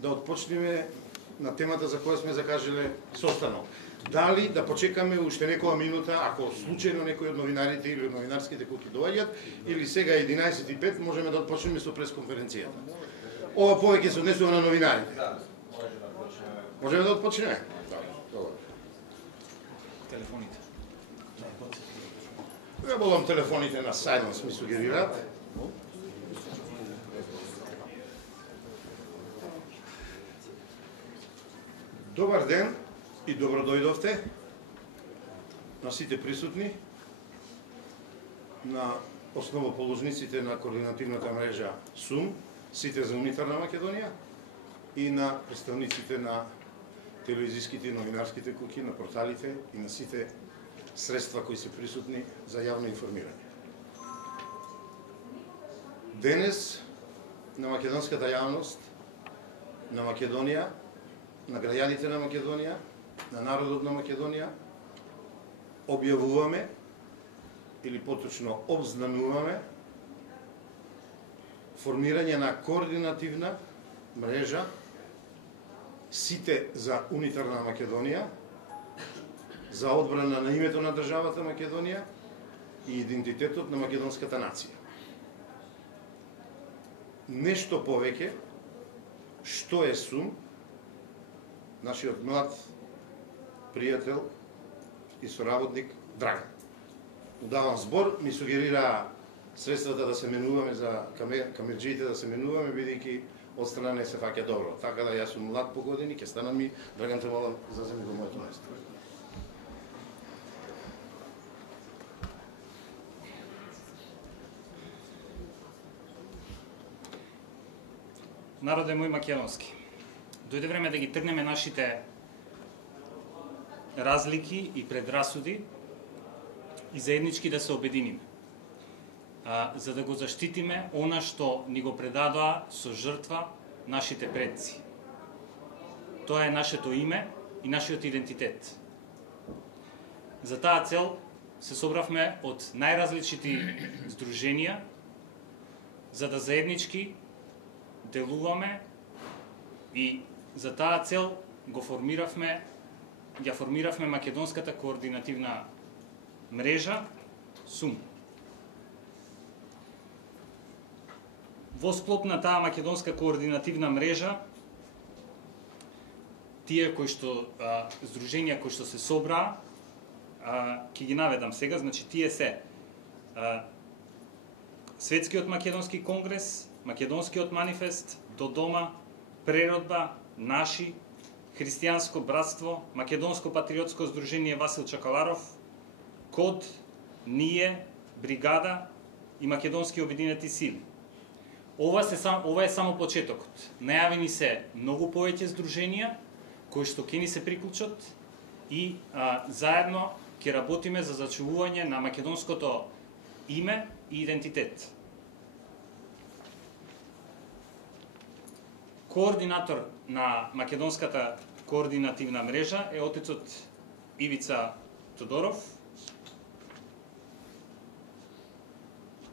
да отпочнеме на темата за која сме закажале состанок. Дали да почекаме уште некоја минута, ако случајно некој од новинарите или од новинарските куќи доаѓат, или сега 11:05 можеме да отпочнеме со пресконференцијата. Ова повеќе се однесува на новинарите. Можеме да отпочнеме? Добро. Телефоните. Ја волам телефоните на Silence ми сугерираат. Добар ден и добро дојдовте на сите присутни, на основоположниците на координативната мрежа СУМ, сите за унитарна Македонија и на представниците на телевизиските и новинарските куќи, на порталите и на сите средства кои се присутни за јавно информирање. Денес на македонската јавност, на Македонија, на граѓаните на Македонија, на народот на Македонија, објавуваме или поточно обзнануваме формирање на координативна мрежа сите за унитарна Македонија, за одбрана на името на државата Македонија и идентитетот на македонската нација. Нешто повеќе, што е СУМ, нашиот млад пријател и соработник Драган. Удавам збор, ми сугерира средствата да се менуваме за камерџиите да се менуваме, бидејќи од страна не се фаќа добро. Така да јас сум млад по години, ќе станам ми, Драган те молам, заземи го моето место. Народе мој македонски. Дојде време да ги тргнеме нашите разлики и предрасуди и заеднички да се обединиме. За да го заштитиме она што ни го предадоа со жртва нашите предци. Тоа е нашето име и нашиот идентитет. За таа цел се собравме од најразличити здруженија за да заеднички делуваме и за таа цел ја формиравме Македонската координативна мрежа СУМ. Во склоп на таа Македонска координативна мрежа, тие кои што здруженија кои што се собраа, ќе ги наведам сега, значи тие се Светскиот македонски конгрес, Македонскиот манифест, До дома, Преродба, Наши, Христијанско братство, Македонско патриотско здружение Васил Чакаларов, КОД, Ние, Бригада и Македонски обединети сили. Ова е само почетокот. Најавени се многу повеќе здруженија кои што ќе ни се приклучат и заедно ќе работиме за зачувување на македонското име и идентитет. Координатор на Македонската координативна мрежа е отецот Ивица Тодоров,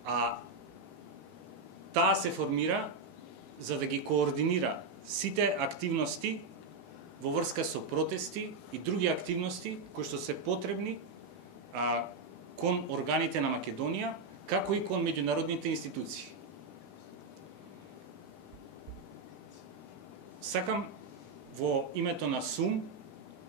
а таа се формира за да ги координира сите активности во врска со протести и други активности кои што се потребни кон органите на Македонија, како и кон меѓународните институции. Сакам во името на СУМ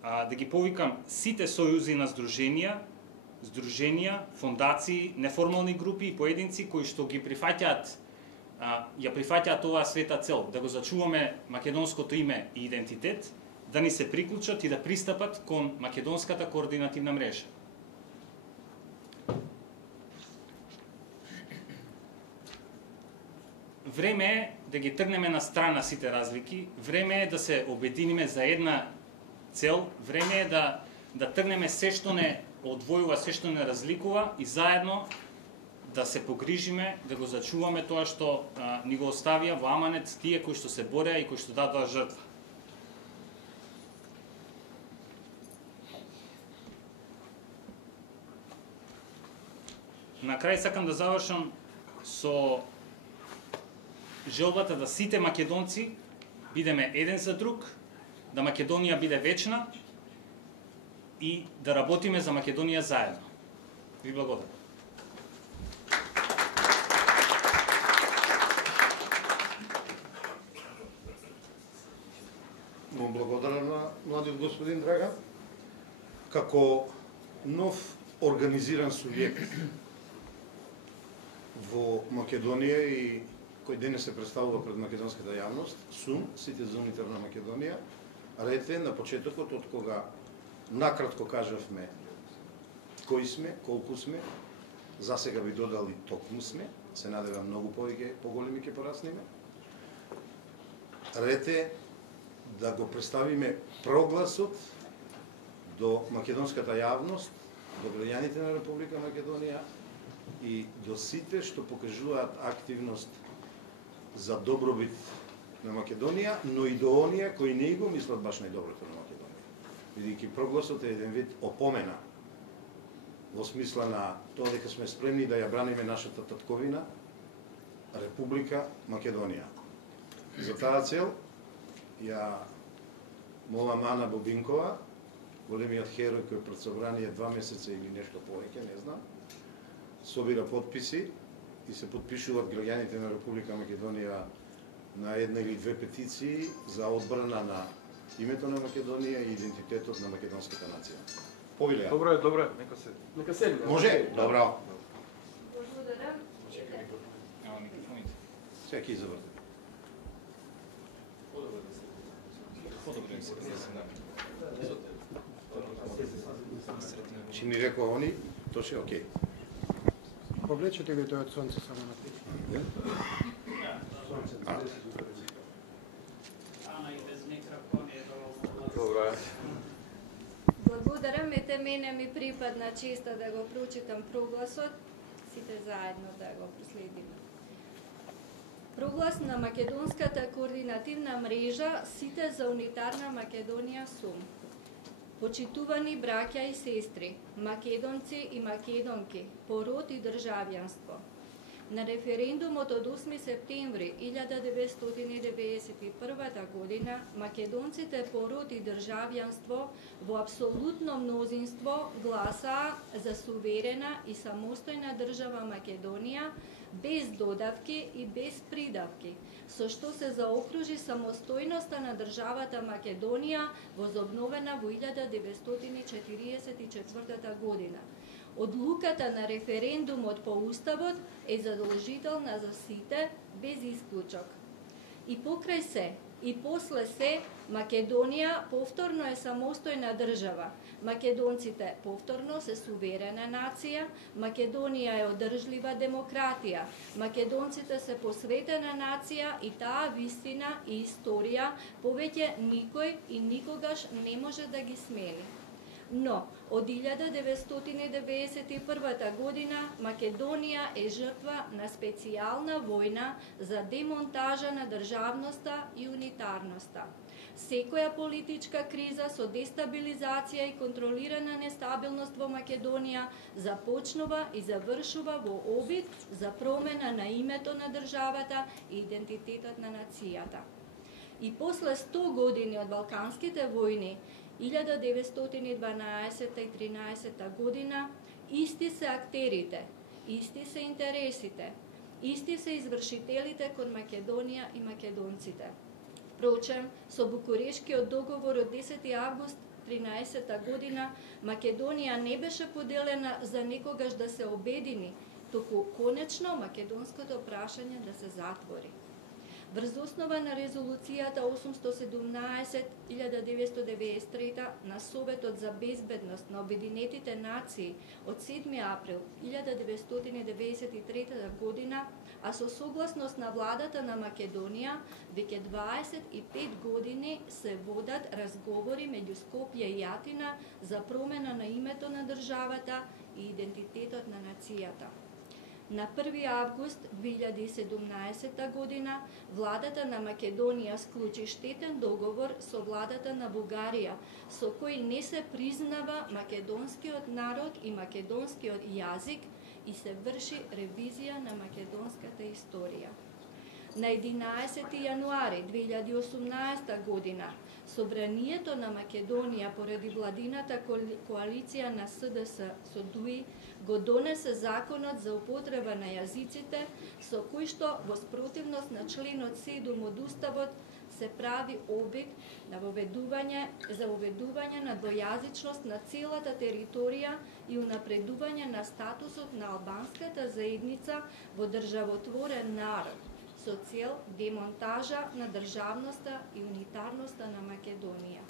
да ги повикам сите сојузи на здруженија, фондации, неформални групи и поединци кои што ги ја прифаќаат оваа света цел, да го зачуваме македонското име и идентитет, да ни се приклучат и да пристапат кон Македонската координативна мрежа. Време е да ги тргнеме на страна сите разлики, време е да се обединиме за една цел, време е да тргнеме се што не одвојува, се што не разликува и заедно да се погрижиме, да го зачуваме тоа што ни го оставија во аманет тие кои што се бореа и кои што дадоа жртва. На крај сакам да завршам со желбата да сите македонци бидеме еден за друг, да Македонија биде вечна и да работиме за Македонија заедно. Ви благодарам. Му благодарам на младиот господин Драган. Како нов организиран субјект во Македонија и кој денес се представува пред македонската јавност, СУМ, Сите за унитарна Македонија, ред е на почетокот од кога накратко кажавме кои сме, колку сме, засега би додали токму сме, се надевам многу повеќе поголеми ќе порасниме. Ред е да го представиме прогласот до македонската јавност, до граѓаните на Република Македонија и до сите што покажуваат активност за добробит на Македонија, но и до оние кои не го мислат баш најдоброто на Македонија. Бидејќи прогласот е еден вид опомена во смисла на тоа дека сме спремни да ја браниме нашата татковина, Република Македонија. За таа цел ја молам Ана Бобинкова, големиот херој кој пред собрание 2 месеца или нешто повеќе, не знам, собира подписи и се подпишуваат граѓаните на Република Македонија на една или две петиции за одбрана на името на Македонија и идентитетот на македонската нација. Повеле. Добро, нека се. Може? Добро. Благодарам. Сега ќе завртам. Че ни рекоа они, тоа ше окей. Повлечете ли тој од сонце само на пич? Благодарам, ете мене ми припадна честа да го прочитам прогласот, сите заедно да го проследиме. Проглас на Македонската координативна мрежа Сите за унитарна Македонија СУМ. Почитувани браќа и сестри, македонци и македонки, по род и државјанство. На референдумот од 8 септември 1991 година, македонците по род и државјанство во апсолутно мнозинство гласаа за суверена и самостојна држава Македонија, без додавки и без придавки, со што се заокружи самостојноста на државата Македонија возобновена во 1944 година. Одлуката на референдумот по Уставот е задолжителна за сите, без исклучок. И покрај се, и после се, Македонија повторно е самостојна држава. Македонците повторно се суверена нација, Македонија е одржлива демократија, македонците се посветена нација и таа вистина и историја повеќе никој и никогаш не може да ги смени. Но, од 1991 година Македонија е жртва на специјална војна за демонтажа на државноста и унитарноста. Секоја политичка криза со дестабилизација и контролирана нестабилност во Македонија започнува и завршува во обид за промена на името на државата и идентитетот на нацијата. И после 100 години од Балканските војни, 1912 и 13 година, исти се актерите, исти се интересите, исти се извршителите кон Македонија и македонците. Впрочем, со Букурешкиот договор од 10 август 13 година, Македонија не беше поделена за некогаш да се обедини, туку конечно македонското прашање да се затвори. Врз основа на резолуцијата 817/1993 на Советот за безбедност на Обединетите нации од 7 април 1993 година, а со согласност на владата на Македонија, веќе 25 години се водат разговори меѓу Скопје и Атина за промена на името на државата и идентитетот на нацијата. На 1 август 2017 година, владата на Македонија склучи штетен договор со владата на Бугарија, со кој не се признава македонскиот народ и македонскиот јазик и се врши ревизија на македонската историја. На 11. јануари 2018 година, Собранието на Македонија поради владината коалиција на СДС со ДУИ го донесе законот за употреба на јазиците, со кој што во спротивност на членот 7 од Уставот се прави обид на воведување на двојазичност на целата територија и унапредување на статусот на албанската заедница во државотворен народ, со цел демонтажа на државноста и унитарноста на Македонија.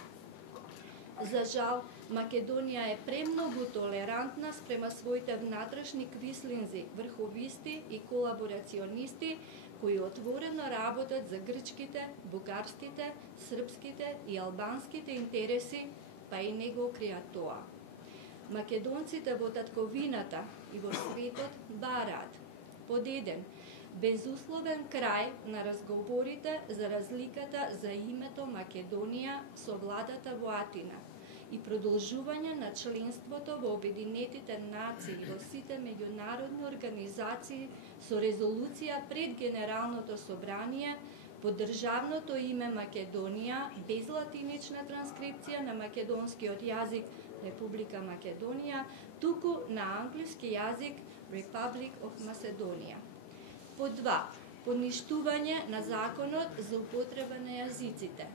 За жал, Македонија е премногу толерантна спрема своите внатрешни квислинзи, врховисти и колаборационисти, кои отворено работат за грчките, бугарските, српските и албанските интереси, па и не го кријат тоа. Македонците во татковината и во светот бараат под еден безусловен крај на разговорите за разликата за името Македонија со владата во Атина и продолжување на членството во Обединетите нации во сите меѓународни организации со резолуција пред Генералното собрание под државното име Македонија без латинична транскрипција на македонскиот јазик Република Македонија, туку на англиски јазик Republic of Macedonia. Под 2. Поништување на законот за употреба на јазиците.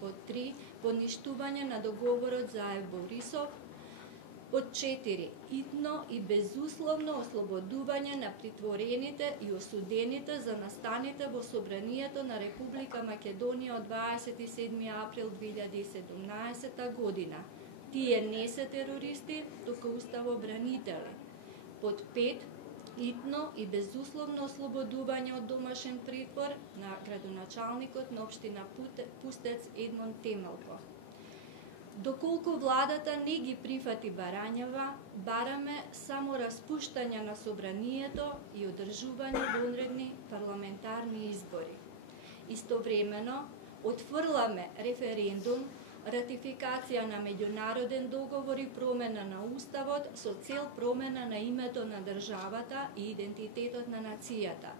Под 3. Поништување на договорот за Борисов. Под 4. Итно и безусловно ослободување на притворените и осудените за настаните во Собранието на Република Македонија од 27. април 2017 година. Тие не се терористи, туку уставобранители. Под 5. Итно и безусловно ослободување од домашен притвор на градоначалникот на општина Пустец Едмон Темелко. Доколку владата не ги прифати барањава, бараме само распуштање на собранието и одржување вонредни парламентарни избори. Истовремено, отфрламе референдум, ратификација на меѓународен договор и промена на Уставот со цел промена на името на државата и идентитетот на нацијата.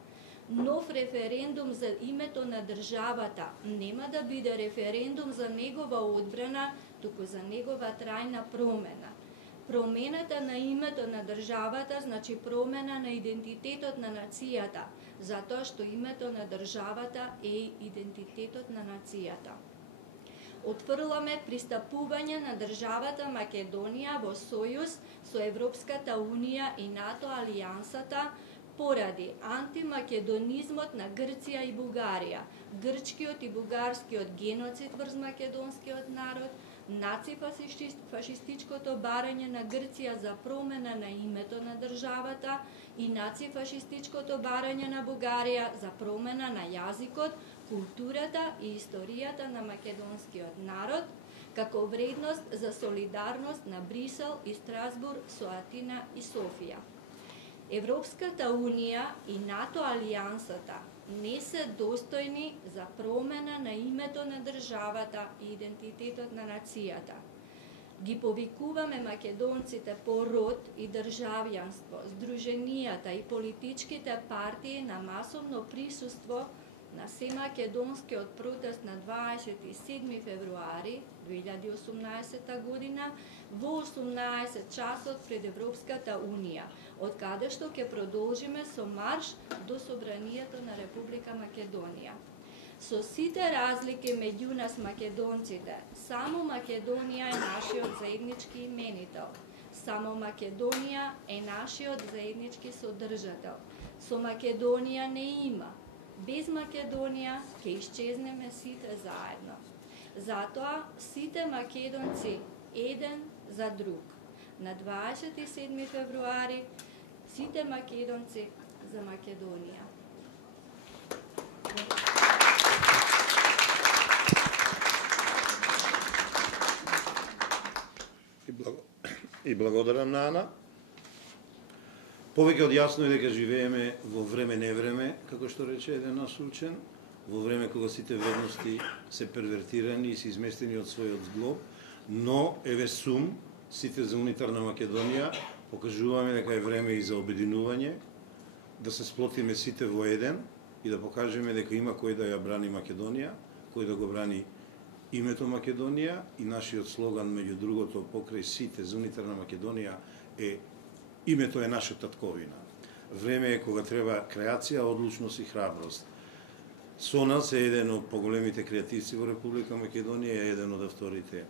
Нов референдум за името на државата нема да биде референдум за негова одбрана, туку за негова трајна промена. Промената на името на државата значи промена на идентитетот на нацијата, затоа што името на државата е идентитетот на нацијата. Отфрламе пристапување на државата Македонија во сојуз со Европската Унија и НАТО алијансата поради антимакедонизмот на Грција и Бугарија, грчкиот и бугарскиот геноцид врз македонскиот народ, нацифашистичкото барање на Грција за промена на името на државата и нацифашистичкото барање на Бугарија за промена на јазикот, културата и историјата на македонскиот народ, како вредност за солидарност на Брисел и Страсбург со Атина и Софија. Европската Унија и НАТО алијансата не се достојни за промена на името на државата и идентитетот на нацијата. Ги повикуваме македонците по род и државјанство, здруженијата и политичките партии на масовно присуство на семакедонскиот протест на 27 февруари 2018 година во 18 часот пред Европската Унија, од каде што ќе продолжиме со марш до Собранието на Република Македонија. Со сите разлики меѓу нас македонците, само Македонија е нашиот заеднички именител. Само Македонија е нашиот заеднички содржател. Со Македонија не има. Без Македонија ќе исчезнеме сите заедно. Затоа сите македонци еден за друг. На 27 февруари сите македонци за Македонија. И благодарам на Ана. Повеќе од јасно е дека живееме во време-невреме, како што рече еден наш учен, во време кога сите вредности се первертирани и се изместени од својот зглоб, но еве сум, сите за унитарна Македонија, покажуваме дека е време и за обединување, да се сплотиме сите во еден и да покажеме дека има кој да ја брани Македонија, кој да го брани името Македонија и нашиот слоган, меѓу другото, покрај сите за унитарна Македонија е името е наша татковина. Време е кога треба креација, одлучност и храброст. Со нас е еден од поголемите креативци во Република Македонија, еден од авторите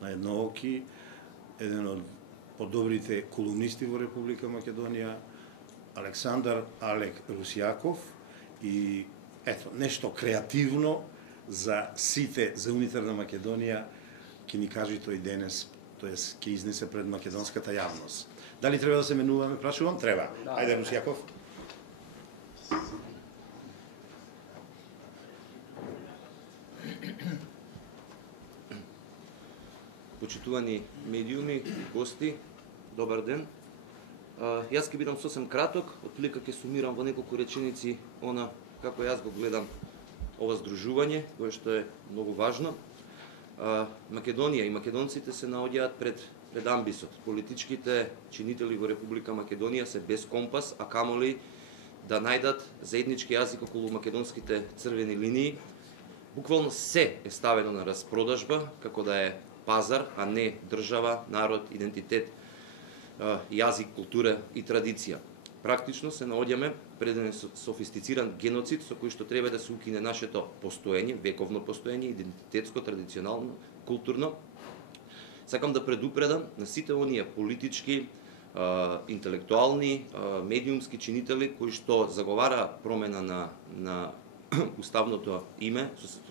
на Еднооки, еден од подобрите колумнисти во Република Македонија, Александар Алек Русјаков, и ето, нешто креативно за сите за унитарна Македонија ќе ни кажи тој денес, тоест ќе изнесе пред македонската јавност. Дали треба да се менуваме, прашувам? Треба. Ајде, Русјаков. Почитувани медиуми, гости, добар ден. Јас ќе бидам сосем краток, отприлика ќе сумирам во неколку реченици она како јас го гледам ова здружување, кое што е многу важно. Македонија и македонците се наоѓаат пред амбисот. Политичките чинители во Република Македонија се без компас, а камоли да најдат заеднички јазик околу македонските црвени линии. Буквално се е ставено на распродажба, како да е пазар, а не држава, народ, идентитет, јазик, култура и традиција. Практично се наоѓаме пред еден софистициран геноцид со кој што треба да се укине нашето постоење, вековно постоење, идентитетско, традиционално, културно. Сакам да предупредам на сите оние политички, интелектуални, медиумски чинители кои што заговара промена на уставното име,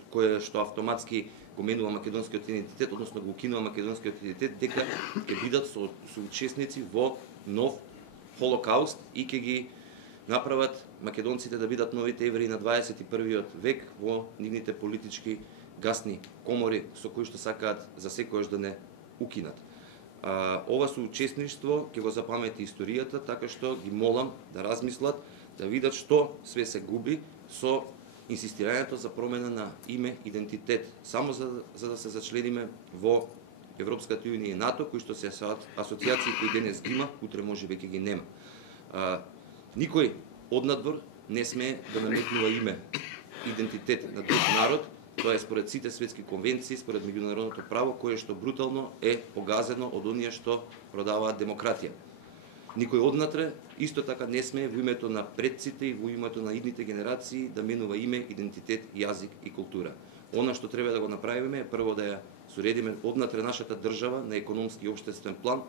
кое што автоматски го менува македонскиот идентитет, односно го укинува македонскиот идентитет, дека ќе бидат соучесници во нов холокауст и ќе ги направат македонците да бидат новите евреи на 21. век во нивните политички гасни комори со кои што сакаат за секојаш да не укинат. Ова соучесништво ќе го запамети историјата, така што ги молам да размислат, да видат што све се губи со инсистирањето за промена на име, идентитет, само за да се зачлениме во Европската Унија и НАТО, кои што се асоциации кои денес ги има, утре можеби ќе ги нема. Никој однадвор не смее да наметнува име, идентитет на друг народ, тоа е според сите светски конвенции, според меѓународното право, кое што брутално е погазено од оние што продаваат демократија. Никој однатре исто така не смее во името на предците и во името на идните генерации да менува име, идентитет, јазик и култура. Она што треба да го направиме е прво да ја соредиме однатре нашата држава на економски и општествен план,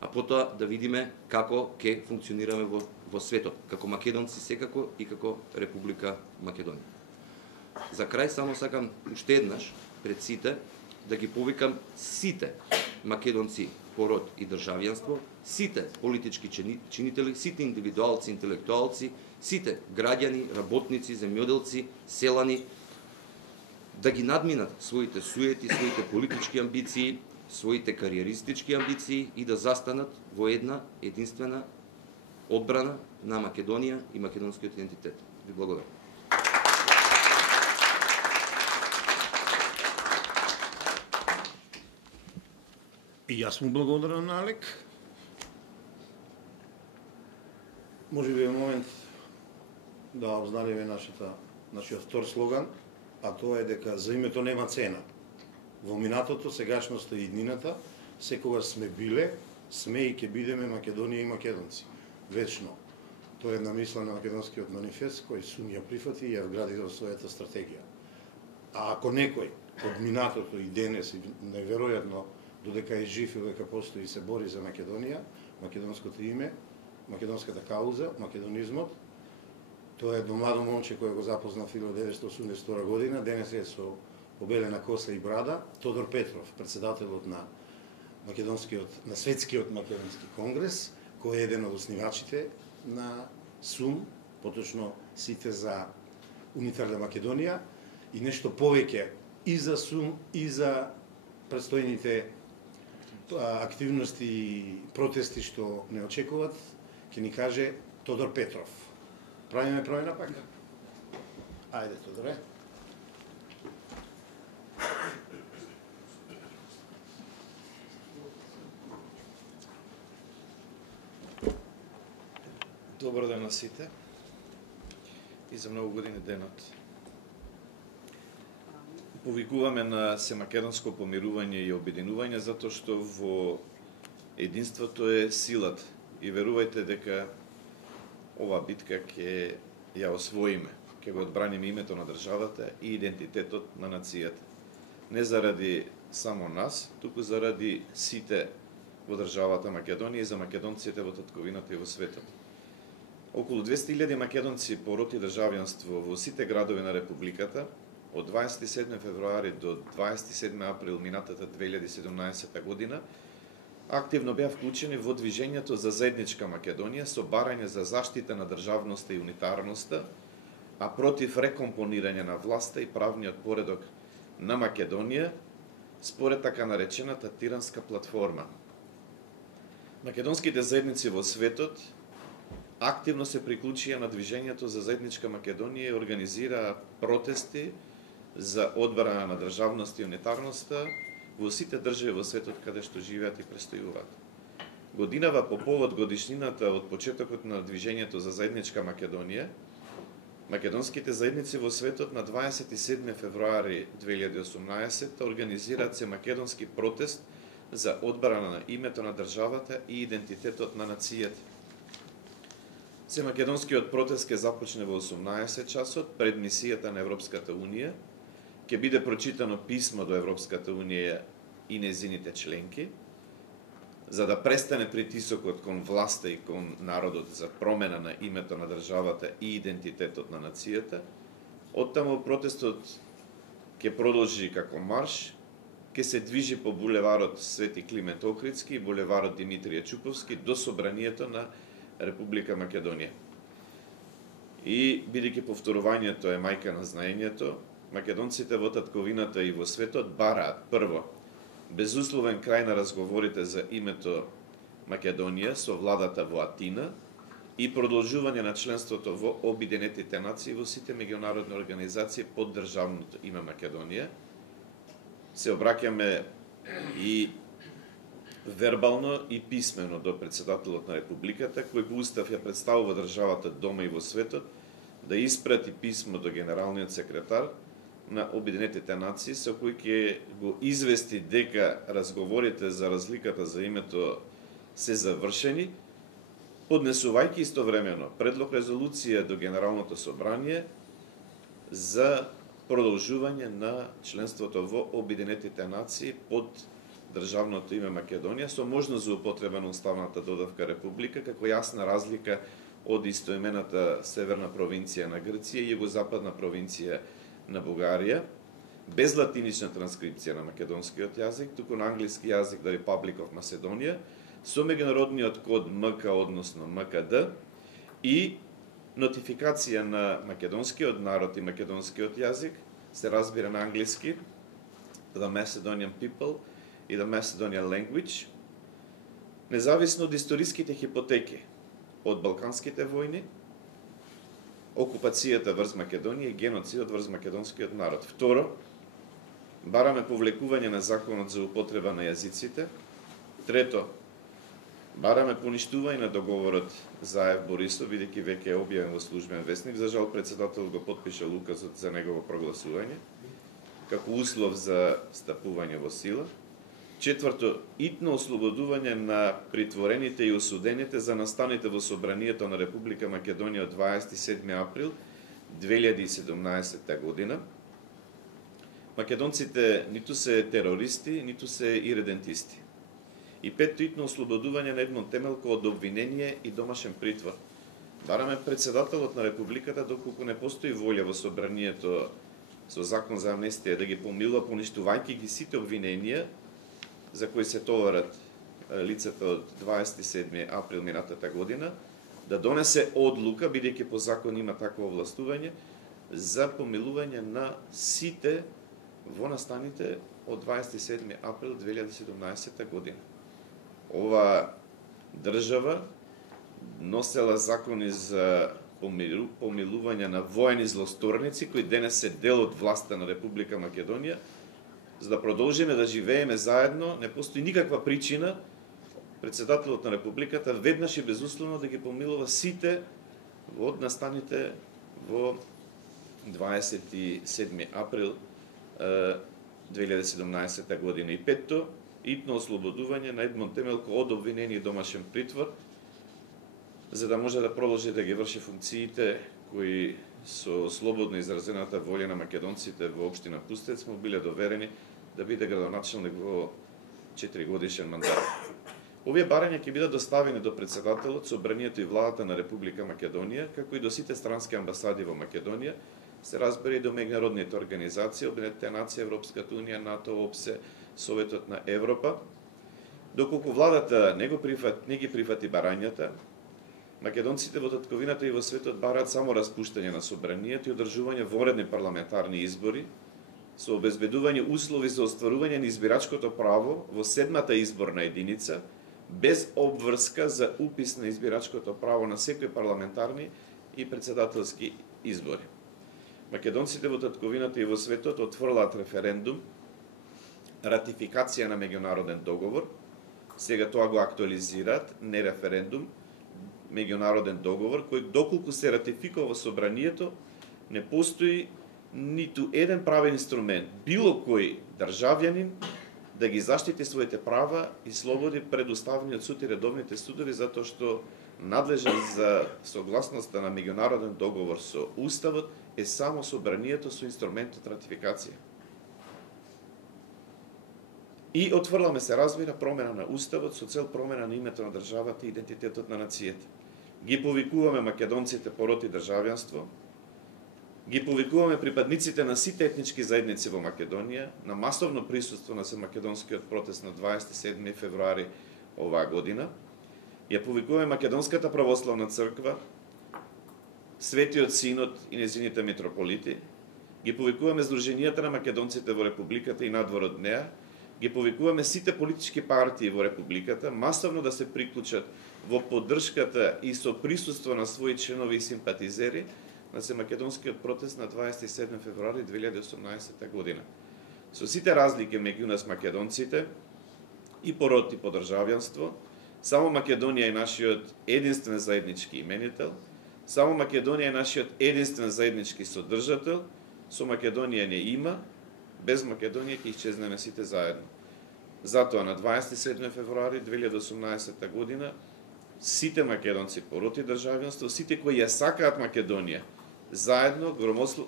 а потоа да видиме како ќе функционираме во светот, како македонци секако и како Република Македонија. За крај само сакам уште еднаш пред сите да ги повикам сите македонци по род и државјанство, сите политички чинители, сите индивидуалци, интелектуалци, сите граѓани, работници, земјоделци, селани, да ги надминат своите суети, своите политички амбиции, своите кариеристички амбиции и да застанат во една единствена одбрана на Македонија и македонскиот идентитет. Ви благодарам. И јас му благодарам на Алек. Може би е момент да обзналиме нашиот втор слоган, а тоа е дека за името нема цена. Во минатото, сегашноста и иднината, секогаш сме биле, сме и ќе бидеме Македонија и македонци. Вечно. Тоа е една мисла на Македонскиот манифест, кој СУМ ја прифати и ја вгради во својата стратегија. А ако некој од минатото и денес, и неверојатно, додека е жив и додека постои и се бори за Македонија, македонското име, македонската кауза, македонизмот, тоа е едно младо момче кој го запозна 1982 година, денес е со побелена коса и брада, Тодор Петров, председателот на Светскиот македонски конгрес, кој е еден од основачите на СУМ, поточно сите за унитарна Македонија, и нешто повеќе и за СУМ, и за предстојните активности и протести што не очекуват, ќе ни каже Тодор Петров. Правиме промена пак? Ајде, Тодоре. Добар ден на сите. и за многу години денот. Повикуваме на семакедонско помирување и обединување затоа што во единството е силата и верувајте дека ова битка ќе ја освоиме, ќе го одбраниме името на државата и идентитетот на нацијата. Не заради само нас, туку заради сите во државата Македонија и за македонците во татковината и во светот. Околу 200.000 македонци пороти државјанство во сите градови на републиката од 27 февруари до 27 април минатата 2017 година активно беа вклучени во движењето за заедничка Македонија со барање за заштита на државноста и унитарноста, а против рекомпонирање на власта и правниот поредок на Македонија според така наречената тиранска платформа. Македонските заедници во светот активно се приклучија на движењето за заедничка Македонија и организираа протести за одбрана на државност и унитарноста во сите држави во светот каде што живеат и престојуваат. Годинава по повод годишнината од почетокот на движењето за заедничка Македонија, македонските заедници во светот на 27 февруари 2018 организираат се македонски протест за одбрана на името на државата и идентитетот на нацијата. Се македонскиот протест ќе започне во 18 часот пред мисијата на Европската Унија, ќе биде прочитано писмо до Европската Унија и незините членки, за да престане притисокот кон власта и кон народот за промена на името на државата и идентитетот на нацијата. Оттаму протестот ќе продолжи како марш, ќе се движи по булеварот Свети Климент Охридски и булеварот Димитрije Чуповски до собранието на Република Македонија. И бидејќи повторувањето е мајка на знаењето, македонците во татковината и во светот бараат прво безусловен крај на разговорите за името Македонија со владата во Атина и продолжување на членството во Обединетите нации во сите меѓународни организации под државното име Македонија. Се обраќаме и вербално и писмено до председателот на Републиката, кој по устав ја представува државата дома и во светот, да испрати писмо до генералниот секретар на Обединетите нации, со кој ќе го извести дека разговорите за разликата за името се завршени, поднесувајќи истовремено предлог резолуција до Генералното собрание за продолжување на членството во Обединетите нации под државното име Македонија со можност за употреба на уставната додавка Република како јасна разлика од истоимената северна провинција на Грција и југозападна провинција на Бугарија, без латинична транскрипција на македонскиот јазик, туку на англиски јазик The Republic of Macedonia, со меѓународниот код МК односно МКД и нотификација на македонскиот народ и македонскиот јазик, се разбира на англиски, The Macedonian People и The Macedonian Language, независно од историските хипотеки од Балканските војни, окупацијата врз Македонија и геноцидот врз македонскиот народ. Второ, бараме повлекување на законот за употреба на јазиците. Трето, бараме поништување на договорот Заев-Борисов, бидејќи веќе е објавен во службен весник. За жал, председателот го потпишал указот за негово прогласување, како услов за стапување во сила. Четврто, итно ослободување на притворените и осудените за настаните во собранието на Република Македонија од 27 април 2017 година. Македонците ниту се терористи, ниту се иредентисти. И петто, итно ослободување на Едмон Темелко од обвинение и домашен притвор. Бараме председателот на Републиката, доколку не постои волја во собранието со закон за амнестија да ги помилува, поништувајќи ги сите обвиненија за кои се товарат лицата од 27 април минатата година, да донесе одлука, бидејќи по закон има такво овластување, за помилување на сите во настаните од 27 април 2017 година. Ова држава носела закони за помилување на воени злосторници, кои денес се дел од власта на Република Македонија. За да продолжиме да живееме заедно, не постои никаква причина председателот на Републиката веднаш и безусловно да ги помилува сите од настаните во 27 април 2017 година. И петто, итно ослободување на Едмон Темелко од обвинени домашен притвор, за да може да продолжи да ги врши функциите кои со слободно изразената волја на македонците во општина Пустец му биле доверени да биде градоначелник во 4-годишен мандат. Овие барања ќе бидат доставени до председателот, собранието и владата на Република Македонија, како и до сите странски амбасади во Македонија, се разбери до меѓународните организации, Обединетите нации, Европската унија, НАТО, ОПСЕ, Советот на Европа. Доколку владата не ги прифати барањата, македонците во татковината и во светот бараат само распуштање на собранието и одржување воредни парламентарни избори, со обезбедување услови за остварување на избирачкото право во 7-та изборна единица, без обврска за упис на избирачкото право на секој парламентарни и председателски избори. Македонците во татковината и во светот отфрлаат референдум, ратификација на меѓународен договор, сега тоа го актуализираат, не референдум, меѓународен договор, кој доколку се ратификува во собранието, не постои ниту еден правен инструмент, било кој државјанин, да ги заштити своите права и слободи пред уставниот суд и редовните судови, затоа што надлежен за согласноста на меѓународен договор со Уставот е само собранието со инструментот ратификација. И отфрламе, се разбира, промена на Уставот со цел промена на името на државата и идентитетот на нацијата. Ги повикуваме македонците пороти државјанство, ги повикуваме припадниците на сите етнички заедници во Македонија на масовно присуство на Семакедонскиот протест на 27 февруари оваа година. Ја повикуваме Македонската православна црква, Светиот Синод и незините митрополити, ги повикуваме Сдруженијата на македонците во Републиката и надвор од неа, ги повикуваме сите политички партии во Републиката масовно да се приклучат во поддршката и со присуство на своји членови и симпатизери на Семакедонскиот протест на 27 февруари 2018 година. Со сите разлики меѓу нас македонците и пороти по државјанство, само Македонија е нашиот единствен заеднички именител, само Македонија е нашиот единствен заеднички содржател, со Македонија не има, без Македонија ќе исчезнеме сите заедно. Затоа на 27 февруари 2018 година сите македонци пороти државјанство, сите кои ја сакаат Македонија, заедно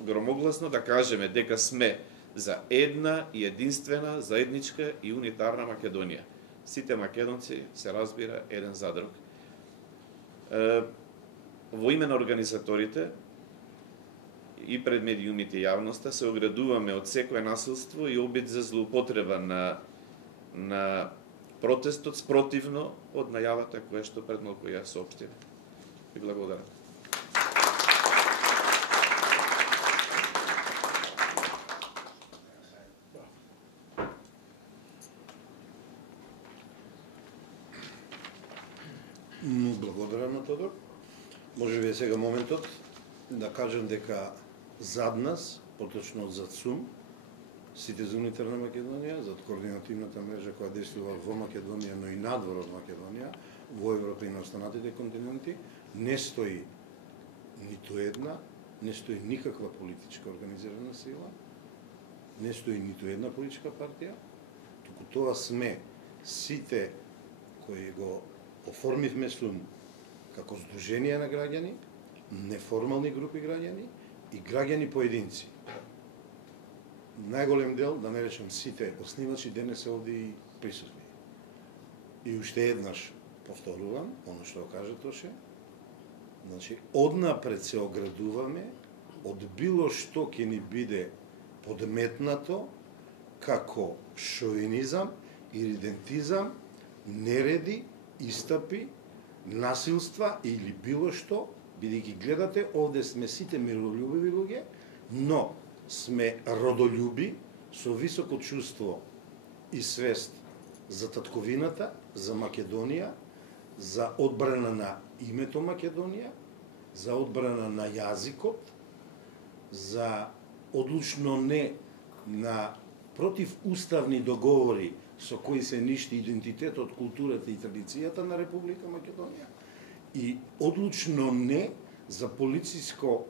громогласно да кажеме дека сме за една и единствена, заедничка и унитарна Македонија. Сите македонци, се разбира, еден за друг. Во име на организаторите и пред медиумите и јавноста се оградуваме од секое насилство и обид за злоупотреба на протестот спротивно од најавата која што пред малку ја соопштиме. И благодарам. Благодарам на Тодор. Може би е сега моментот да кажем дека зад нас, поточно зад СУМ, сите за унитарна Македонија, зад координативната мрежа која действува во Македонија, но и надвор од Македонија, во Европа и на останатите континенти, не стои ниту една, не стои никаква политичка организирана сила, не стои ниту една политичка партија, туку тоа сме сите кои го оформивме СУМ како здружение на граѓани, неформални групи граѓани и граѓани поединци. Најголем дел, да не речем сите основачи, денес се овде и присутни. И уште еднаш повторувам, оно што го кажа Тоше, значи, однапред се оградуваме од било што ќе ни биде подметнато како шовинизам, иридентизам, нереди, истапи, насилства или било што, бидејќи гледате, овде сме сите миролюбиви луѓе, но сме родолюби со високо чувство и свест за татковината, за Македонија, за одбрана на името Македонија, за одбрана на јазикот, за одлучно не на противуставни договори со кои се ништи идентитетот, културата и традицијата на Република Македонија и одлучно не за полициско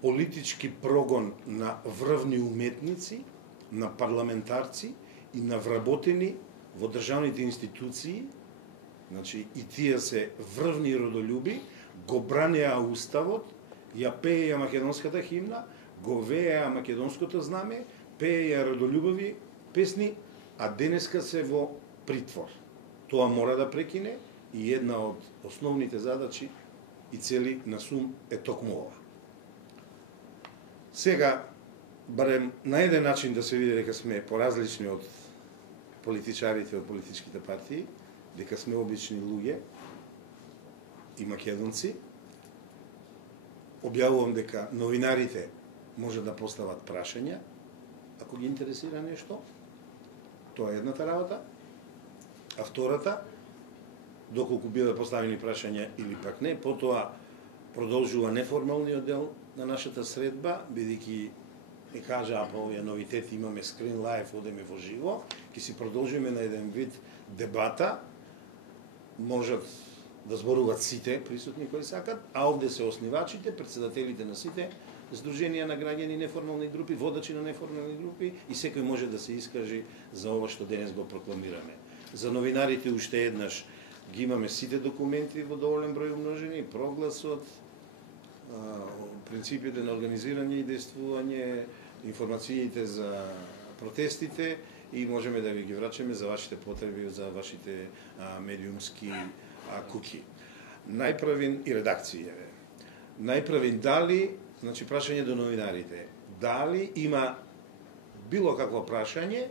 политички прогон на врвни уметници, на парламентарци и на вработени во државните институции, значи и тие се врвни родолюби, го бранеа уставот, ја пееја македонската химна, го вееа македонското знаме, пееја родолюбови песни, а денеска се во притвор. Тоа мора да прекине и една од основните задачи и цели на СУМ е токму ова. Сега, барем на еден начин да се види дека сме поразлични од политичарите од политичките партии, дека сме обични луѓе и македонци, објавувам дека новинарите може да постават прашања, ако ги интересира нешто. Тоа е едната работа. А втората, доколку бидат поставени прашања или пак не, потоа продолжува неформалниот дел на нашата средба, бидејќи ми кажа по овие новитети имаме скрин лайф, одеме во живо, ќе си продолжиме на еден вид дебата, можат да зборуваат сите присутни кои сакат, а овде се основачите, председателите на сите здруженија на граѓани, неформални групи, водачи на неформални групи и секој може да се искажи за ова што денес го прокламираме. За новинарите уште еднаш ги имаме сите документи во доволен број умножени, прогласот, принципите на организирање и действување, информациите за протестите и можеме да ви ги врачаме за вашите потреби, за вашите медиумски куки. Најправин и редакција. Најправин дали, значи прашање до новинарите, дали има било какво прашање,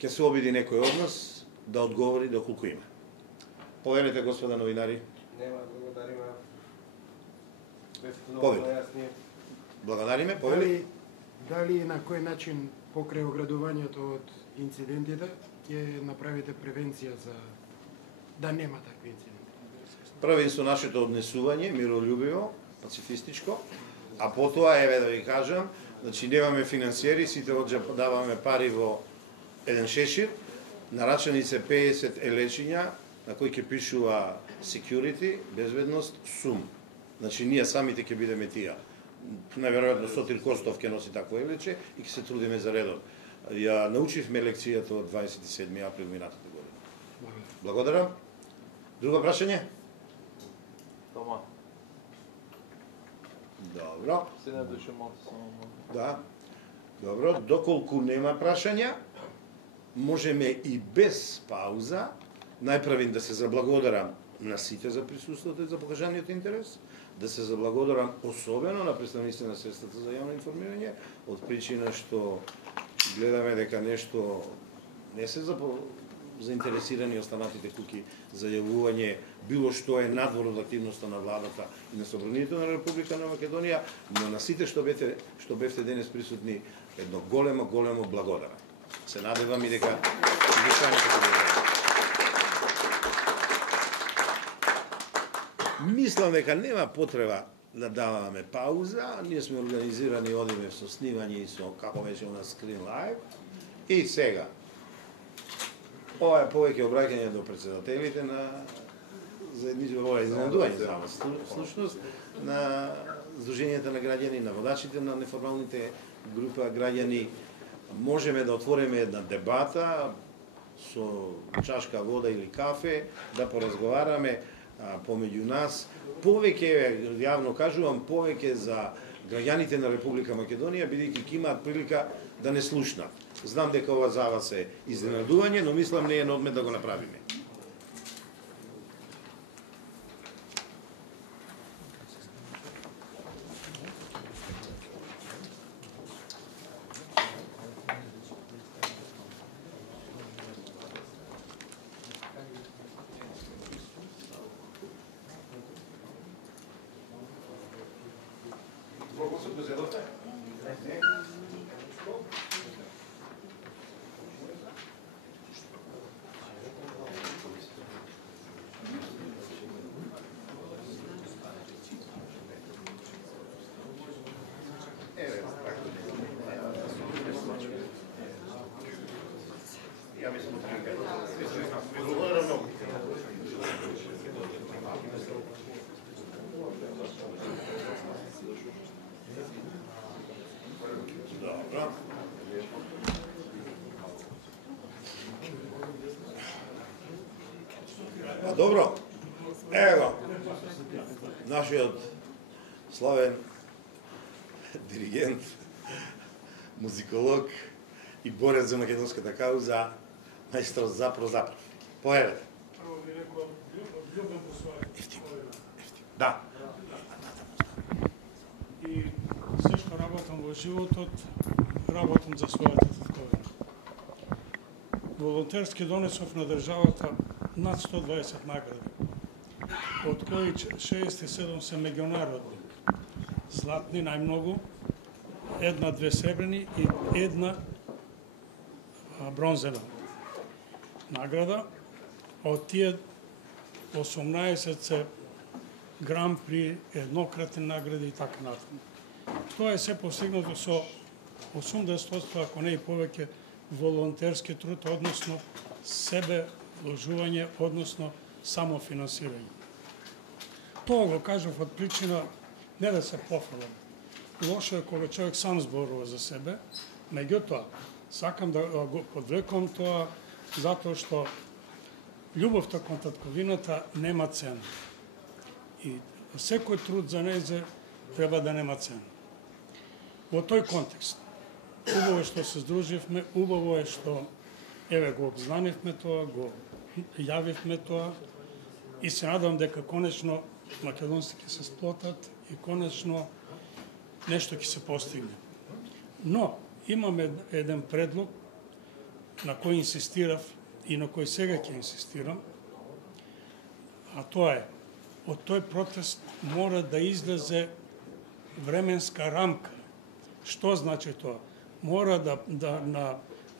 ќе се обиди некој од нас да одговори доколку има. Поверете, господа новинари. Нема, благодариме. Повели. Благодариме, повели. Дали и на кој начин покрај оградувањето од инцидентите ќе направите превенција за да нема такви инциденти? Првин со нашето однесување, миролюбиво, пацифистичко, а потоа, еве да ви кажам, значи немаме финансиери, сите даваме пари во еден шешир, на рачанице 50 елечиња, на кој ќе пишува security, безбедност, СУМ. Значи ние самите ќе бидеме тие. Најверојатно Сотир Костов ќе носи такво елече и ќе се трудиме за редот. Ја научивме лекцијата од 27 април минатата година. Благодарам. Друго прашање? Тома. Добро. Се не душе малку само. Да. Добро, доколку нема прашања, можеме и без пауза најправим да се заблагодарам на сите за присуството и за покажаниот интерес, да се заблагодарам особено на представниците на средствата за јавно информирање, од причина што гледаме дека нешто не се заинтересирани останатите куки за јавување било што е надвор од активноста на владата и на собранието на Република на Македонија, но на сите што бевте денес присутни едно големо благодарам. Се надевам и дека мислам дека нема потреба да даваме пауза, ние сме организирани, одиме со снимање и со, како беше у нас, скрин лайв. И сега, ова е повеќе обраќање до председателите на ова изненадување, слушност, на Сдруженијата на граѓани, на водачите на неформалните група граѓани. Можеме да отвориме една дебата со чашка вода или кафе, да поразговараме помеѓу нас. Повеќе, јавно кажувам, повеќе за граѓаните на Република Македонија, бидејќи ќе имаат прилика да не слушнат. Знам дека ова за вас е изненадување, но мислам не е на одмет да го направиме. Добро. Па добро. Ево, нашиот славен диригент, музиколог и борец за македонската кауза, маестро Запров. Поевете. Прво би рекол, љубам по својот. Да. И се што работам во животот, работам за својата татковина. Волонтерски донесов на државата над 120 награди, од кои 67 се меѓународни. Златни најмногу, една-две сребрени и една бронзена награда, а од тие 18 се гран при, еднократни награди и така натаму. Тоа е се постигнато со 80%, ако не и повеќе, волонтерски труд, односно себе вложување, односно самофинансирање. Тоа го кажав од причина не да се пофалам. Лошо е кога човек сам зборува за себе, меѓутоа, сакам да го подвлекувам тоа затоа што љубовта кон татковината нема цена. И секој труд за нејзе треба да нема цена. Во тој контекст, убаво е што се здруживме, убаво е што еве го обзнанивме тоа, го јавивме тоа и се надам дека конечно македонците ќе се сплотат и конечно нешто ќе се постигне. Но имаме еден предлог на кој инсистирав и на кој сега ќе инсистирам, а тоа е, од тој протест мора да излезе временска рамка. Што значи тоа? Мора да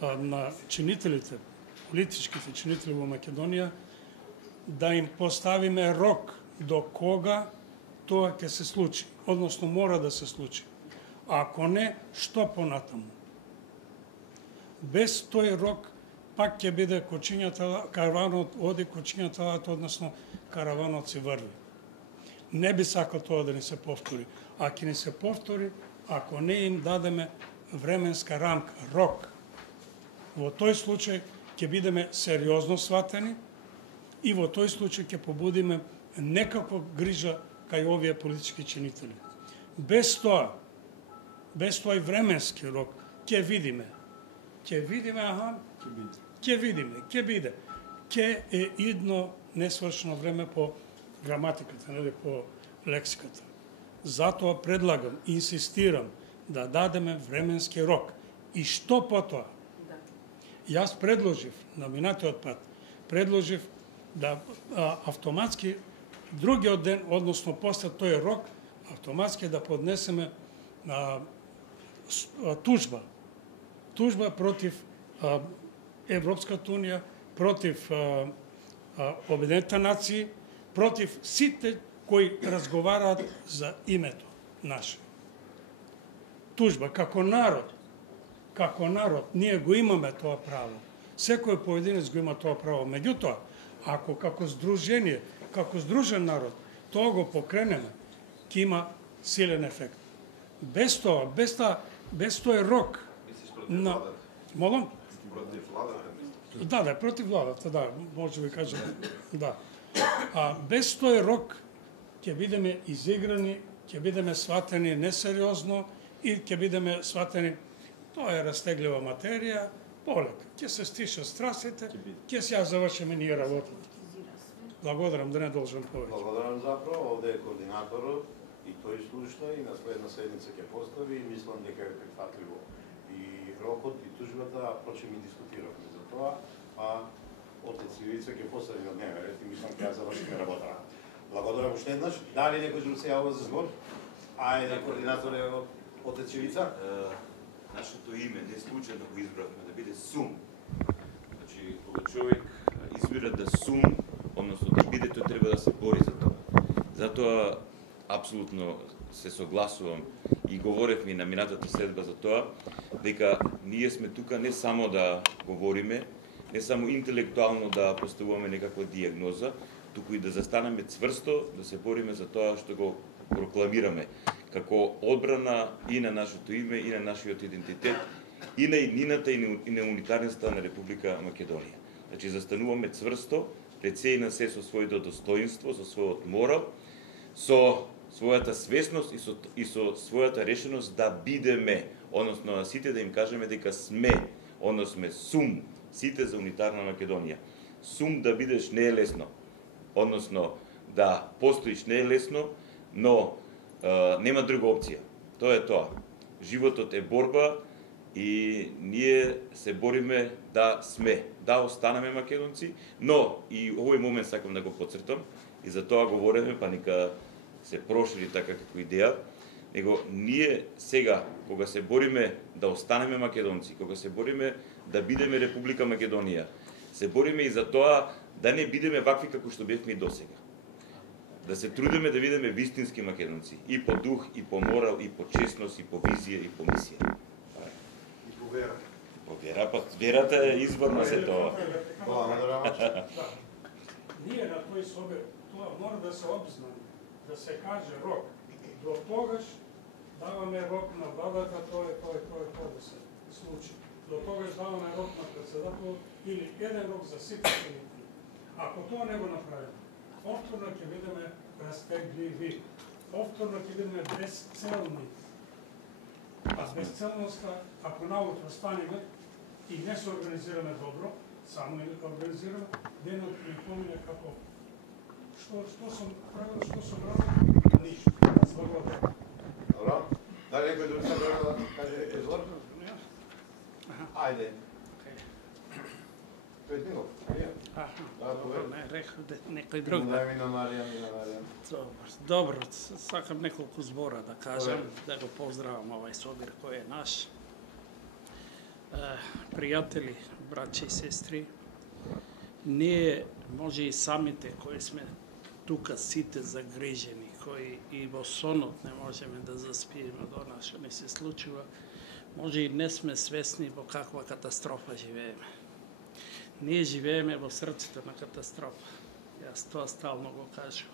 на чинителите, политичките чинители во Македонија, да им поставиме рок до кога тоа ќе се случи, односно мора да се случи. А ако не, што понатаму? Без тој рок пак ќе биде кочињата, караванот оди, кочињата лаат, односно караванот се врви. Не би сакал тоа да ни се повтори. А ќе ни се повтори, ако не им дадеме временска рамка, рок. Во тој случај ќе бидеме сериозно сватени и во тој случај ќе побудиме некаква грижа кај овие политички чинители. Без тоа и временски рок, ќе видиме, ќе биде. Ќе е идно несвршено време по граматиката, нели по лексиката. Затоа предлагам, инсистирам да дадеме временски рок. И што потоа? Јас предложив на минатиот пат, да автоматски другиот ден, односно после тој рок, автоматски да поднесеме тужба. Тужба против Европската унија, против Обединетите нации, против сите кои разговараат за името наше. Тужба како народ, ние го имаме тоа право. Секој поединец го има тоа право. Меѓутоа, ако како здружение, како здружен народ, тоа го покренеме, ќе има силен ефект. Без тоа, без тој рок на... Молам? Против владата? Да, против владата, да, може би кажем, да. Без тој рок ќе бидеме изиграни, ќе бидеме сватени несериозно и ќе бидеме сватени, тоа е растеглива материја, полека. Ќе се стишат страстите, ќе се ја завршиме ние работата. Благодарам, да не должам повеќе. Благодарам заправо, овде е координаторот и тој слушна и на следна седница ќе постави и мислам дека е прифатливо. И рокот и тужбата, прочем и дискутиравме за тоа, отец Ивица ќе постави на дневен ред и мислам ќе ја завршиме работата. Благодарам уште еднаш. Дали некој друг се јавува за збор? Ајде, координатор е отец Ивица. Нашето име не случајно го избравме да биде СУМ. Значи, кога човек избира да СУМ, односно да биде, тој треба да се бори за тоа. Затоа апсолутно се согласувам и говоревме на минатата седба за тоа, дека ние сме тука не само да говориме, не само интелектуално да поставуваме некаква диагноза, туку и да застанеме цврсто, да се бориме за тоа што го прокламираме како одбрана и на нашето име, и на нашиот идентитет, и на иднината и на унитарноста на Република Македонија. Значи, застануваме цврсто, пред се и на се со своето достоинство, со својот морал, со својата свесност и со својата решеност да бидеме, односно на сите да им кажеме дека сме, односно сме сум, сите за унитарна Македонија. Сум да бидеш не е лесно, односно да постоиш не е лесно, но нема друга опција. Тоа е тоа. Животот е борба и ние се бориме да сме, да останеме македонци, но и овој момент сакам да го потцртам и за тоа говориме, па нека се прошири така како идеја, него ние сега, кога се бориме да останеме македонци, кога се бориме да бидеме Република Македонија, се бориме и за тоа да не бидеме вакви како што бевме и досега. Да се трудиме да бидеме вистински македонци, и по дух, и по морал, и по честност, и по визија, и по мисија. И по вера. По вера, па верата е избор на се тоа. Ние на тој собе, тоа мора да се обзнаме, да се каже рок. До тогаш даваме рок на владата, тоа да се случи. До тогаш даваме рок на председател или еден рок за сите чинити. Ако тоа не го направиме, повторно ќе бидеме растегливи, повторно ќе бидеме безцелни. А безцелноста, ако наутро станеме и не се организираме добро, само не го организираме, денот ни помине како што сум правил, што сум правил, ништо. Благодарам. Добро. Дали некој друг се да каже излор? Ајде. 5 минут. Не, реков некој друг. Добро, сакам неколку збора да кажам, да го поздравам овај собир кој е наш. Пријатели, браќа и сестри, ние може и самите кои сме тука сите загрижени, кои и во сонот не можеме да заспиеме до нас што не се случува, може и не сме свесни во каква катастрофа живееме. Ние живееме во срцето на катастрофа. Јас тоа стално го кажувам.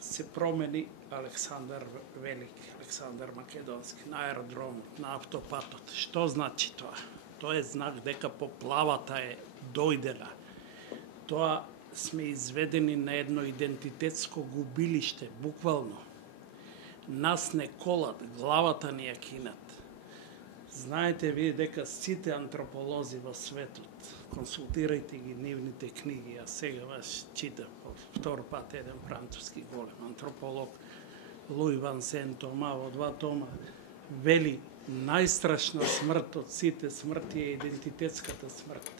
Се промени Александар Велики, Александар Македонски, на аеродромот, на автопатот. Што значи тоа? Тоа е знак дека поплавата е дојдена. Тоа сме изведени на едно идентитетско губилиште, буквално. Нас не колат, главата ни ја кинат. Знаете вие дека сите антрополози во светот, консултирајте ги нивните книги, а сега ваш читам втор пат еден француски голем антрополог, Луи Ван Сен Тома, во 2 тома, вели најстрашна смрт од сите смрти е идентитетската смрт.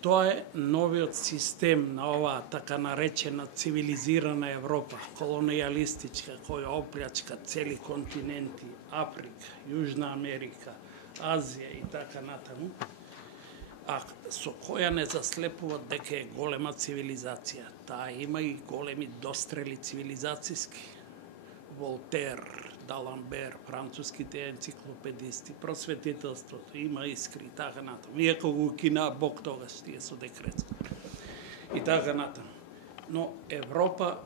Тоа е новиот систем на оваа така наречена цивилизирана Европа, колонијалистичка, која оплячка цели континенти, Африка, Јужна Америка, Азија и така натаму, а со која не заслепуваат дека е голема цивилизација. Таа има и големи дострели цивилизацијски. Волтер, Даламбер, француските енциклопедисти, просветителството, има искри и така натаму. Иако го кина Бог тогаш, тие со декретско. И така натаму. Но Европа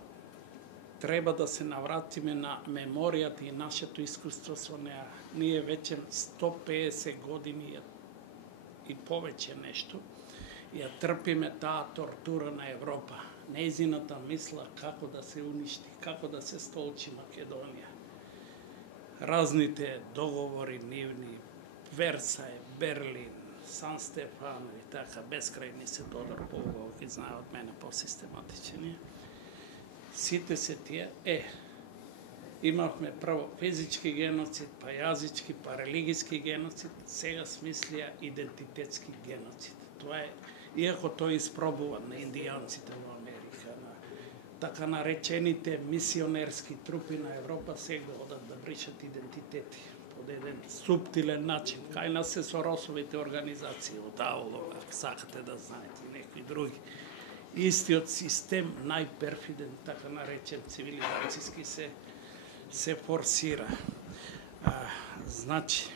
треба да се навратиме на меморијата и нашето искуство со неа. Ние веќе 150 години и повеќе нешто ја трпиме таа тортура на Европа. Нејзината мисла како да се уништи, како да се столчи Македонија. Разните договори нивни, Версај, Берлин, Сан Стефано и така, безкрајни се Тодор Полгов ги знае од мене по-систематични. Сите се тие имавме прво физички геноцид, па јазички, па религиски геноцид, сега смислија идентитетски геноцид. Тоа е, иако тој испробуван на индијанците во Америка, на така наречените мисионерски трупи на Европа, сега одат да бришат идентитети под еден суптилен начин. Кај нас се со росовите организации од АУЛО, ако сакате да знаете, некои други. Истиот систем, најперфиден, така наречен цивилизацијски се форсира. Значи,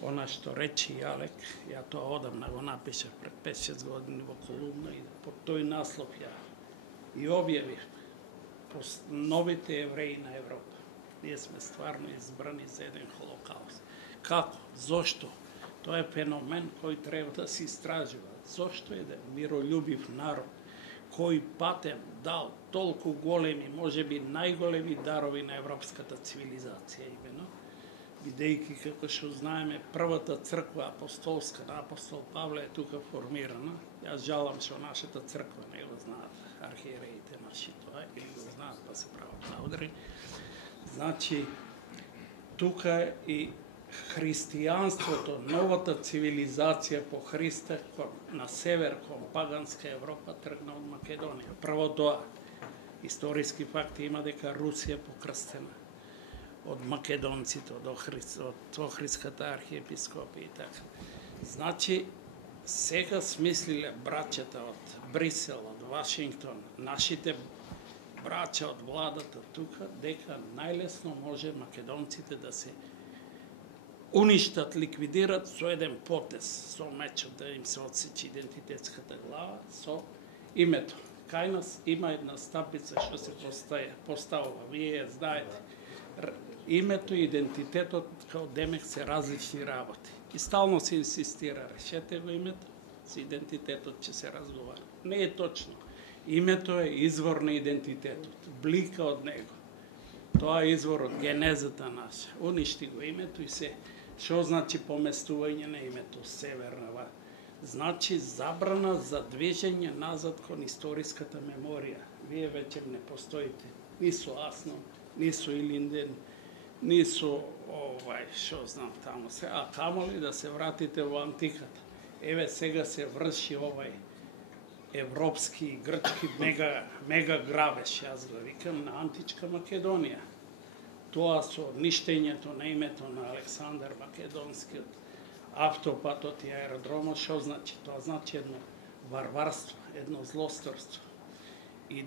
она што рече Јалек, ја тоа одамна го напишав пред 5-6 години во колумна и по тој наслов ја и објавив. новите евреи на Европа. Ние сме стварно избрани за еден холокауст. Како? Зошто? Тоа е феномен кој треба да се истражува. Зошто еден миролюбив народ кој патем дал толку големи, можеби најголеми дарови на европската цивилизација именно, бидејќи како што знаеме првата црква апостолска на апостол Павле е тука формирана. Јас жалам што нашата црква не го знаат архиереите наши тоа или го знаат па се прават наудри. Значи тука е и христијанството, новата цивилизација по Христа на север кон паганска Европа тргна од Македонија. Прво тоа, историски факти има дека Русија покрстена од македонците, од Охридската архиепископија и така. Значи, сега смислиле браќата од Брисел, од Вашингтон, нашите браќа од владата тука, дека најлесно може македонците да се уништат, ликвидират со еден потез, со мечот да им се отсече идентитетската глава, со името. Кај нас има една стапица што се поставува, вие ја знаете. Името и идентитетот као демек се различни работи. И стално се инсистира, решете го името, с идентитетот ќе се разговара. Не е точно. Името е извор на идентитетот, блика од него. Тоа е извор од генезата наша. Уништи го името и се. Што значи поместување на името северна? Значи забрана за движење назад кон историската меморија. Вие веќе не постоите. Ни со Асно, ни со Илинден, ни со што знам таму се, а камоли да се вратите во антиката. Еве сега се врши овај европски и грчки мега грабеж, јас го викам, на античка Македонија. Тоа со ништењето на името на Александар Македонскиот, автопатот и аеродромот, што значи? Тоа значи едно варварство, едно злосторство. И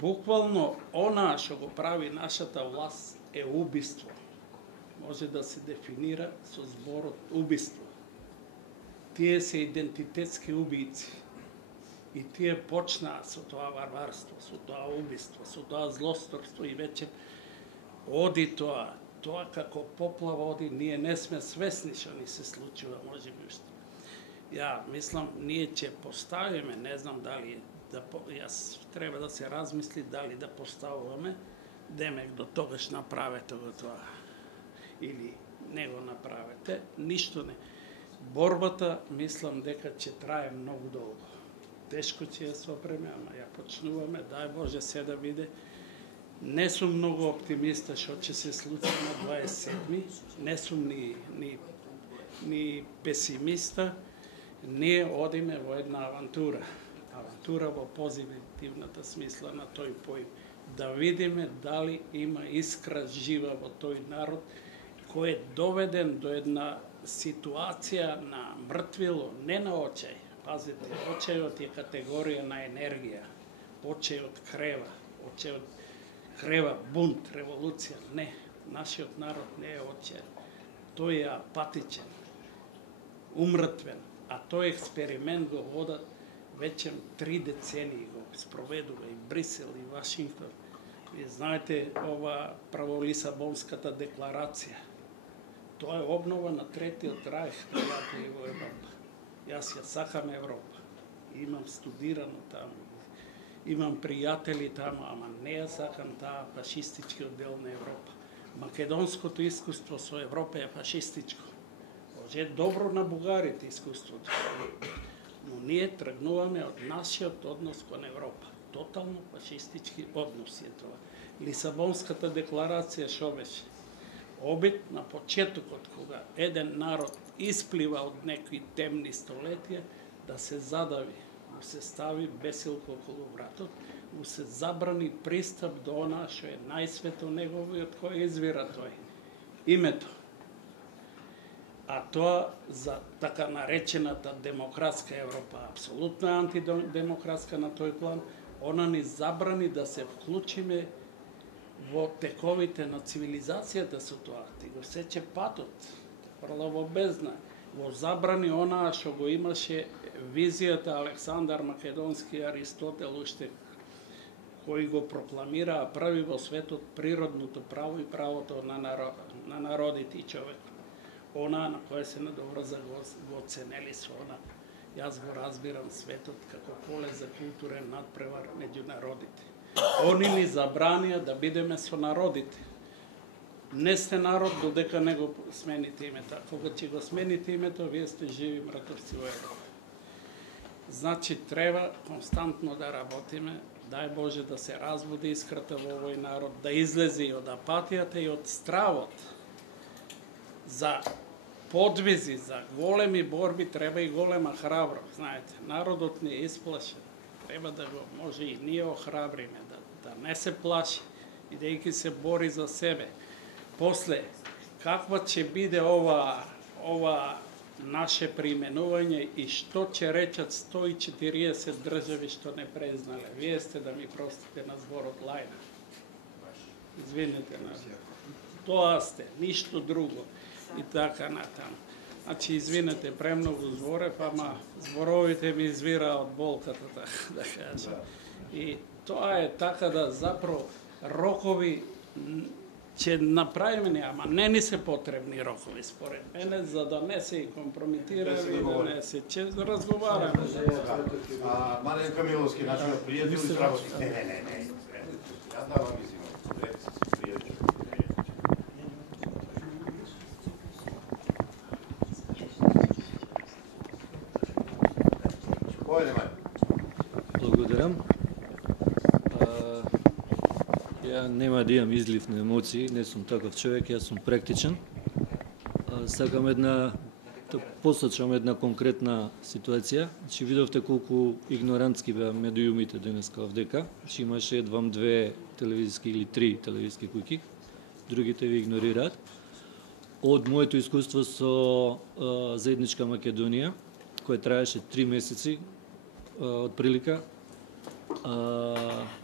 буквално онаа што го прави нашата власт е убиство. Може да се дефинира со зборот убиство. Тие се идентитетски убийци. И тие почнаа со тоа варварство, со тоа убиство, со тоа злосторство и веќе оди тоа како поплава оди, ние не сме свесни што ни се случува, може би уште. Ја мислам, ние ќе поставиме, не знам дали јас треба да се размисли дали да поставуваме, демек до тогаш направете го тоа. Или не го направете, ништо не. Борбата, мислам дека ќе трае многу долго. Тешко ќе ја сопреме, ама ја почнуваме, дај Боже се да биде. Не сум многу оптимиста што ќе се случи на 27-ми, не сум ни песимиста. Ние одиме во една авантура. Авантура во позитивната смисла на тој поим. Да видиме дали има искра жива во тој народ кој е доведен до една ситуација на мртвило, не на очај. Пазите, очајот е категорија на енергија. Очајот крева, очајот крева бунт, револуција. Не, нашиот народ не е очајен. Тој е апатичен, умртвен, а тој експеримент го водат веќе 3 децении го спроведува и Брисел и Вашингтон. Вие знаете ова право-Лисабонската декларација. Тоа е обнова на третиот рајх во Европа. Јас ја сакам Европа. Имам студирано таму. Имам пријатели таму, ама не ја сакам таа фашистичкиот дел на Европа. Македонското искуство со Европа е фашистичко. Може добро на бугарите искуството. Но ние тргнуваме од нашиот однос кон Европа. Тотално фашистички односи е тоа. Лисабонската декларација што беше? Обид на почетокот, кога еден народ исплива од некои темни столетија, да се задави, му се стави бесилко околу вратот, му се забрани пристап до она што е најсвето негово и од кој извира тој. Името. А тоа за така наречената демократска Европа, апсолутно антидемократска на тој план, она ни забрани да се вклучиме во тековите на цивилизацијата со тоа. Ти го сече патот, фрла во бездна, го забрани онаа што го имаше визијата Александар Македонски и Аристотел уште кои го прокламираа први во светот природното право и правото на народите и човек. Она на кое се надоврза го оценели со она. Јас го разбирам светот како поле за културен надпревар меѓу народите. Они ни забранија да бидеме со народите. Не сте народ додека не го смените името. Кога ќе го смените името, вие сте живи мртовци во Европа. Значи треба константно да работиме. Дај Боже да се разбуди искрата во овој народ, да излезе од апатијата и од стравот. За подвизи, за големи борби треба и голема храброст. Знаете, народот ни е исплашен. Треба да го може и ние охрабриме, да не се плаши, идејќи се бори за себе. После, каква ќе биде ова наше применување и што ќе речат 140 држави што не презнале. Вие сте, да ми простите на зборот, лајна. Извинете на тоа сте, ништо друго. И така натаму. Значи, извинете, премногу зборев, ама зборовите ми извира од болката, така да кажам. И тоа е така да запрово рокови ќе направиме, ама не ни се потребни рокови според мене, за да не се и компрометираме и да не се че разговараме. Марин Камиловски, нашиот пријател и сработник. Не. Јас давам изјава. Благодарам. Ја нема да имам излив на емоции, не сум таков човек, јас сум практичен. Сакам да посочам една конкретна ситуација. Че видовте колку игнорантски беа медиумите денеска овдека. Че имаше едвам 2 телевизиски или 3 телевизиски куќи, другите ви игнорираат. Од моето искуство со заедничка Македонија, кој траеше 3 месеци, од прилика,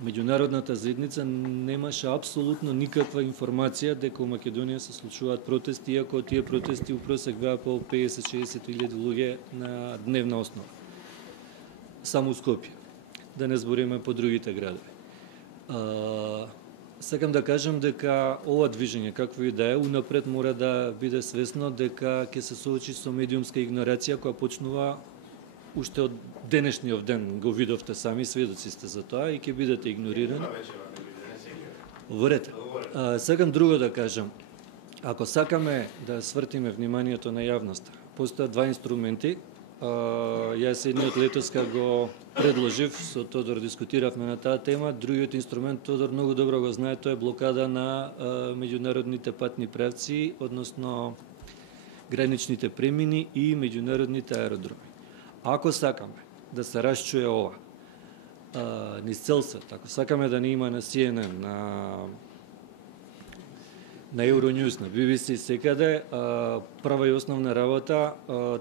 меѓународната заедница немаше апсолутно никаква информација дека во Македонија се случуваат протести, иако тие протести у просек беа по 50-60 илјади луѓе на дневна основа. Само Скопје, да не збориме по другите градови. Сакам да кажам дека ова движење, какво и да е, унапред мора да биде свесно дека ќе се соочи со медиумска игнорација која почнува уште од денешниот ден, го видовте сами, сведоци сте за тоа и ќе бидете игнорирани. Ворете. Сакам друго да кажам. Ако сакаме да свртиме вниманието на јавноста, постојат 2 инструменти. Јас едниот летоска го предложив, со Тодор дискутиравме на таа тема. Другиот инструмент, Тодор многу добро го знае, тоа е блокада на меѓународните патни правци, односно граничните премини и меѓународните аеродроми. Ако сакаме да се расчуе ова низ цел свет, ако сакаме да не има на CNN, на Euronews, на BBC и секаде, прва и основна работа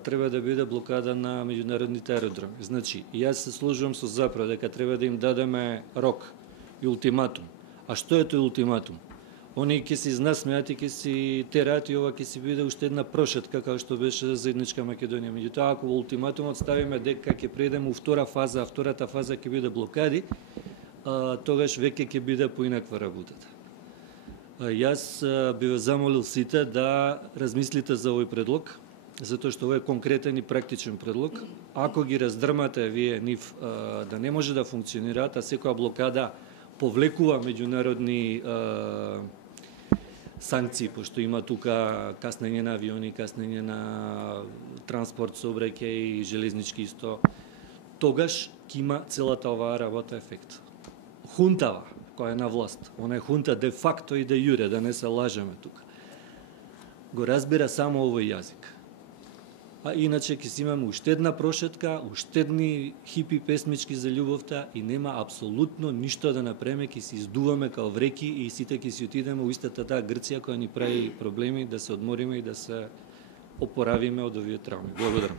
треба да биде блокада на меѓународните аеродроми. Значи, јас се сложувам со Запад дека треба да им дадеме рок и ултиматум. А што е тој ултиматум? Они ќе се изнасмеат и ќе си тераат и ова ќе си биде уште една прошетка како што беше заедничка Македонија. Меѓутоа, ако во ултиматумот ставиме дека ќе преидеме у втора фаза, а втората фаза ќе биде блокади, тогаш веќе ќе биде поинаква работата. Јас би ве замолил сите да размислите за овој предлог, затоа што овој е конкретен и практичен предлог. Ако ги раздрмате вие нив да не може да функционираат, а секоја блокада повлекува меѓународни санкции, пошто има тука каснење на авиони, каснење на транспорт, сообраќај и железнички исто, тогаш ќе има целата оваа работа ефект. Хунтава, која е на власт, она е хунта де факто и де јуре, да не се лажеме тука, го разбира само овој јазик. А иначе ќе си имаме уште една прошетка, уште едни хипи песмички за љубовта и нема апсолутно ништо да направиме, ќе се издуваме као вреки и сите ќе си отидеме во истата таа Грција која ни прави проблеми, да се одмориме и да се опоравиме од овие трауми. Благодарам.